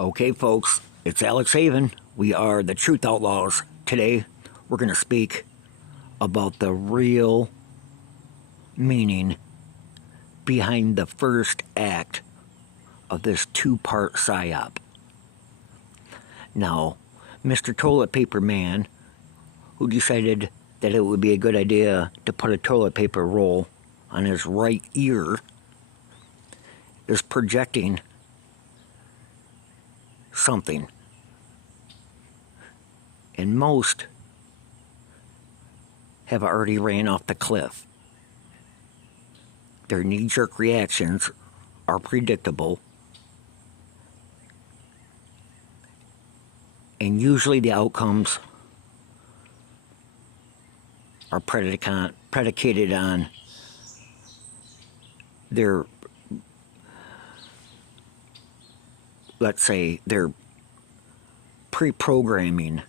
Okay, folks, it's Alex Haven. We are the Truth Outlaws. Today, we're going to speak about the real meaning behind the first act of this two-part psyop. Now, Mr. Toilet Paper Man, who decided that it would be a good idea to put a toilet paper roll on his right ear, is projecting something. And most have already ran off the cliff. Their knee-jerk reactions are predictable, and usually the outcomes are predicated on their, let's say, their pre-programming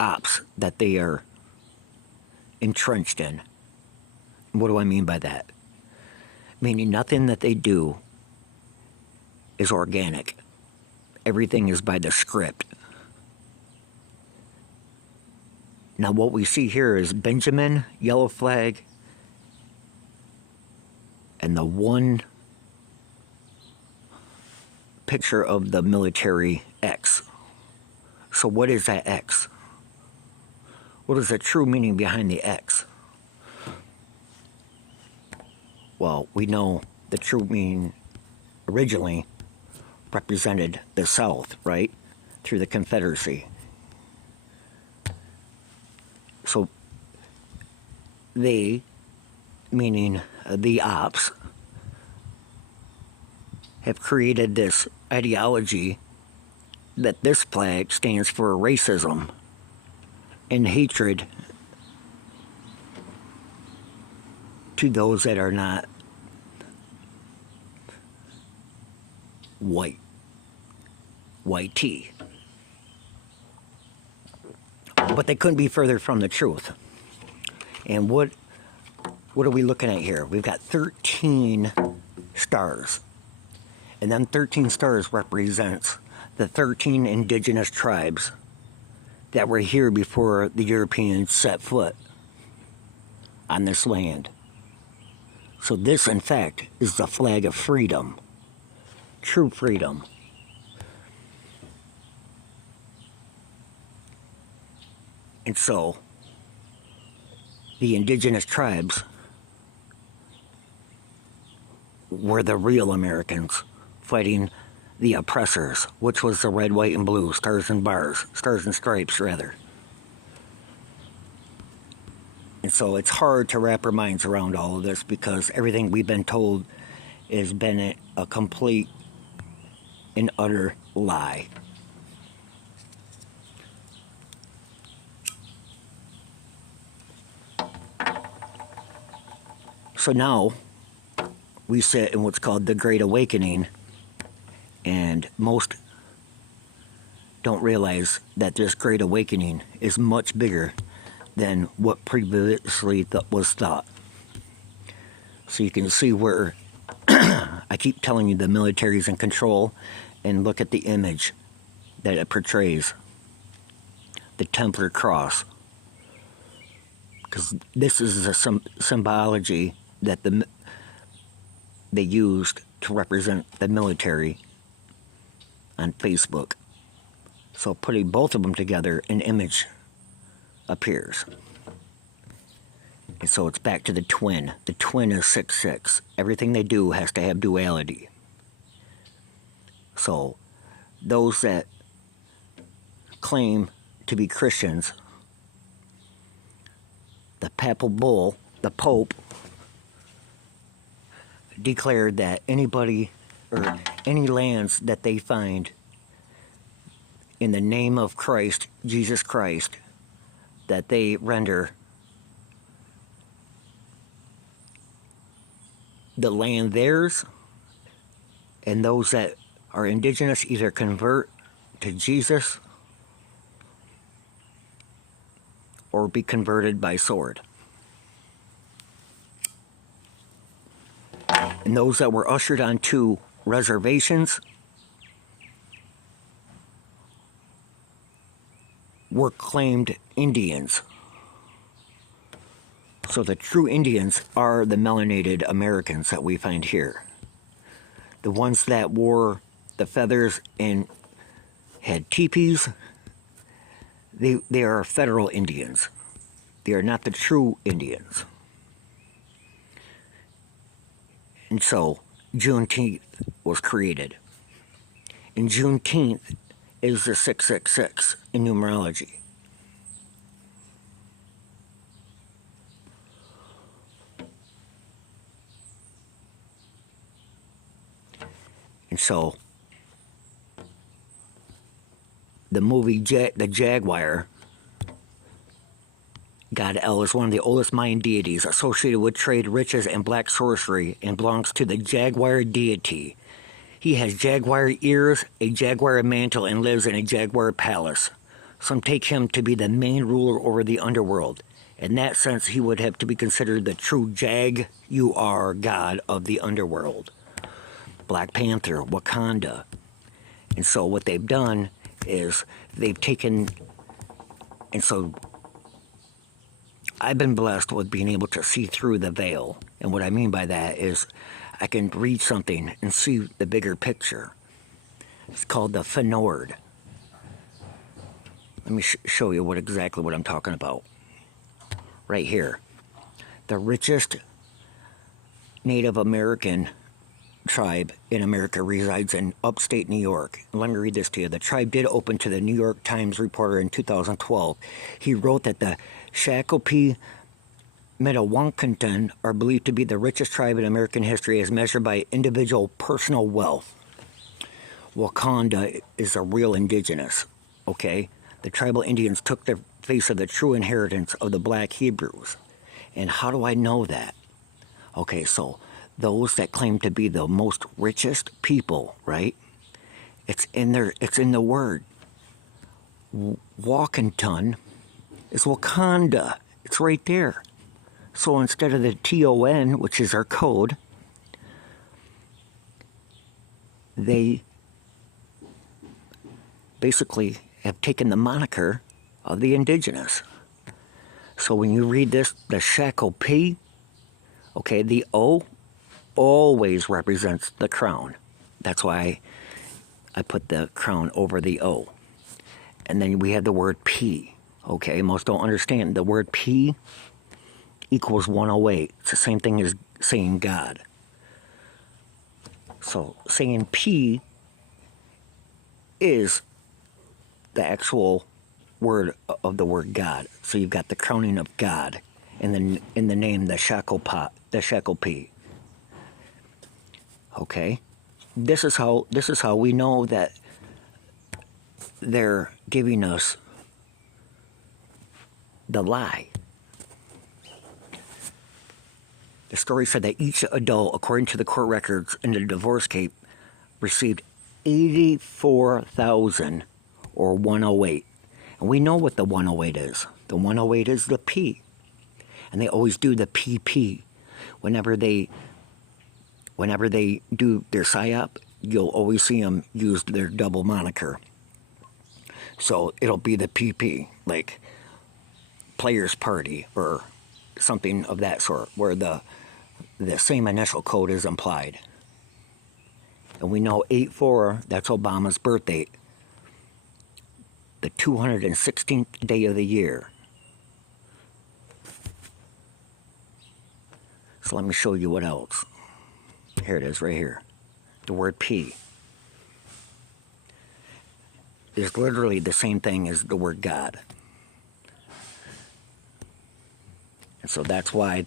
ops that they are entrenched in. What do I mean by that? Meaning nothing that they do is organic. Everything is by the script. Now what we see here is Benjamin, yellow flag, and the one picture of the military X. So what is that X? What is the true meaning behind the X? Well, we know the true meaning originally represented the South, right? Through the Confederacy. So they, meaning the ops, have created this ideology that this flag stands for racism and hatred to those that are not white tea. But they couldn't be further from the truth. And what are we looking at here? We've got 13 stars. And them 13 stars represents the 13 indigenous tribes that were here before the Europeans set foot on this land. So this, in fact, is the flag of freedom. True freedom. And so, the indigenous tribes were the real Americans fighting the oppressors, which was the red, white, and blue, stars and bars, stars and stripes, rather. And so it's hard to wrap our minds around all of this because everything we've been told has been a complete and utter lie. So now we sit in what's called the Great Awakening, and most don't realize that this Great Awakening is much bigger than what previously was thought. So you can see where I keep telling you the military's in control, and look at the image that it portrays. The Templar cross. Because this is the symbology that they used to represent the military on Facebook. So putting both of them together, an image appears. And so it's back to the twin. The twin is 6-6. Everything they do has to have duality. So those that claim to be Christians, the papal bull, the Pope, declared that anybody or any lands that they find in the name of Christ, Jesus Christ, that they render the land theirs, and those that are indigenous either convert to Jesus or be converted by sword. And those that were ushered onto reservations were claimed Indians. So the true Indians are the melanated Americans that we find here. The ones that wore the feathers and had teepees, they are federal Indians. They are not the true Indians. And so Juneteenth was created. And Juneteenth is the 666 in numerology. And so, the movie The Jaguar, God El is one of the oldest Mayan deities associated with trade, riches, and black sorcery, and belongs to the Jaguar deity. He has jaguar ears, a jaguar mantle, and lives in a jaguar palace. Some take him to be the main ruler over the underworld. In that sense, he would have to be considered the true Jaguar god of the underworld. Black Panther, Wakanda. And so what they've done is they've taken, and so I've been blessed with being able to see through the veil. And what I mean by that is I can read something and see the bigger picture. It's called the Finord. Let me show you exactly what I'm talking about. Right here. The richest Native American tribe in America resides in upstate New York. Let me read this to you. The tribe did open to the New York Times reporter in 2012. He wrote that the Shakopee Metawankanton are believed to be the richest tribe in American history as measured by individual personal wealth. Wakanda is a real indigenous, okay? The tribal Indians took the face of the true inheritance of the black Hebrews. And how do I know that? Okay, so those that claim to be the most richest people, right? It's in the word. Wakanton is Wakanda. It's right there. So instead of the TON, which is our code, they basically have taken the moniker of the indigenous. So when you read this, the Shakopee, okay, the O always represents the crown. That's why I put the crown over the O. And then we have the word P. Okay, most don't understand. The word P equals 108. It's the same thing as saying God. So saying P is the actual word of the word God. So you've got the crowning of God in the name the Shakopee. Okay, this is how we know that they're giving us the lie. The story said that each adult, according to the court records in the divorce case, received 84,000 or 108. And we know what the 108 is. The 108 is the P. And they always do the PP. Whenever they do their PSYOP, you'll always see them use their double moniker. So it'll be the PP, like Players Party or something of that sort, where the same initial code is implied. And we know 8/4, that's Obama's birth date, the 216th day of the year. So let me show you what else. Here it is, right here. The word P is literally the same thing as the word God. And so that's why,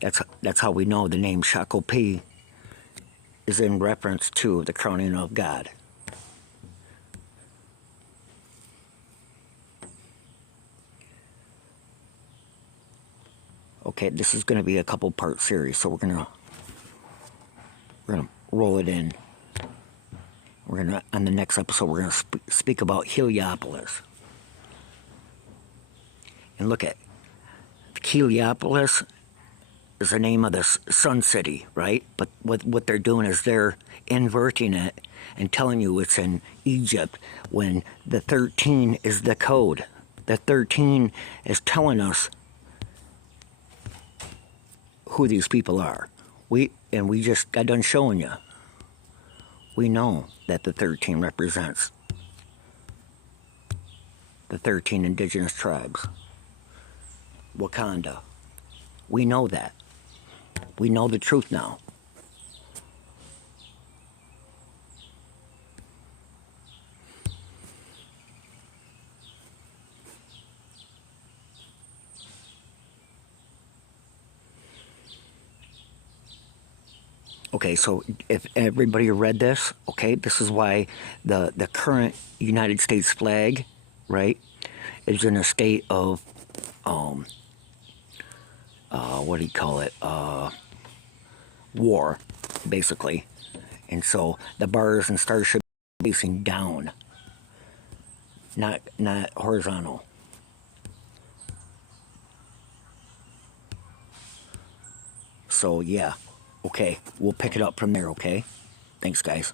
that's how we know the name Shakopee is in reference to the crowning of God. Okay, this is going to be a couple-part series, so we're gonna roll it in. On the next episode, we're gonna speak about Heliopolis. And look at Heliopolis is the name of the Sun City, right? But what they're doing is they're inverting it and telling you it's in Egypt when the 13 is the code. The 13 is telling us who these people are. We just got done showing you. We know that the 13 represents the 13 indigenous tribes. Wakanda. We know that. We know the truth now. Okay, so if everybody read this, okay, this is why the current United States flag, right, is in a state of, what do you call it, war, basically. And so the bars and stars should be facing down, not horizontal. So yeah, okay, we'll pick it up from there, okay? Thanks, guys.